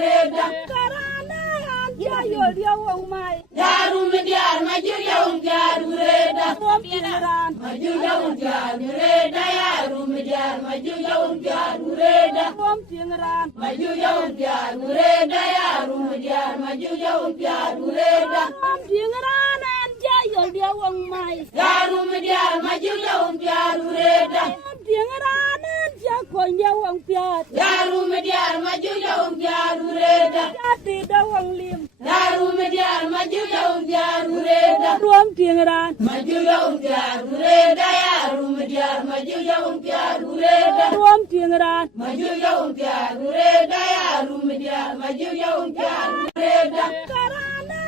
Karana jayo dia wong mai. Jarum diar maju jauh jarum reda. Pompiran. Maju jauh jarum reda ya rum diar maju jauh jarum reda. Pompiran. Maju jauh jarum reda ya rum diar maju jauh jarum reda. Pompiran jayo dia wong mai. Jarum diar maju jauh jarum reda. Pompiran jago dia wong piat. Jarum diar maju jauh jarum reda. Jati da wong lim. Jarum diar maju jauh jarum reda. Pompiran. Maju jauh jarum reda ya rum diar maju jauh jarum reda. Pompiran. Maju jauh jarum reda ya rum diar maju jauh jarum reda. Karana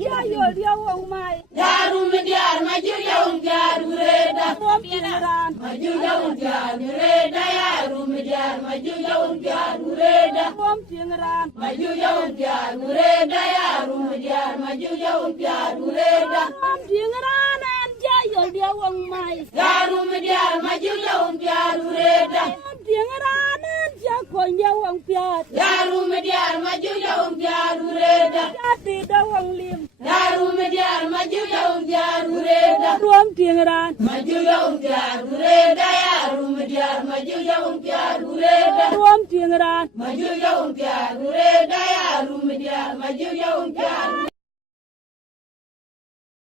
jayo dia wong mai. Jarum diar maju jauh jarum reda. Pompiran. Maju jauh jarum reda ya rum diar maju jauh jarum reda. Pompiran. Maju jauh jarum reda ya rum diar maju jauh jarum reda. Pompiran jayo dia wong mai. Jarum diar maju jauh jarum reda. Pompiran jago dia wong piat. Jarum diar maju jauh jarum reda. Jati da wong lim. Jarum diar maju jauh jarum reda. Pompiran. Maju jauh jarum reda ya rum diar maju jauh jarum reda. Pompiran. Maju jauh jarum reda ya rum diar maju jauh jarum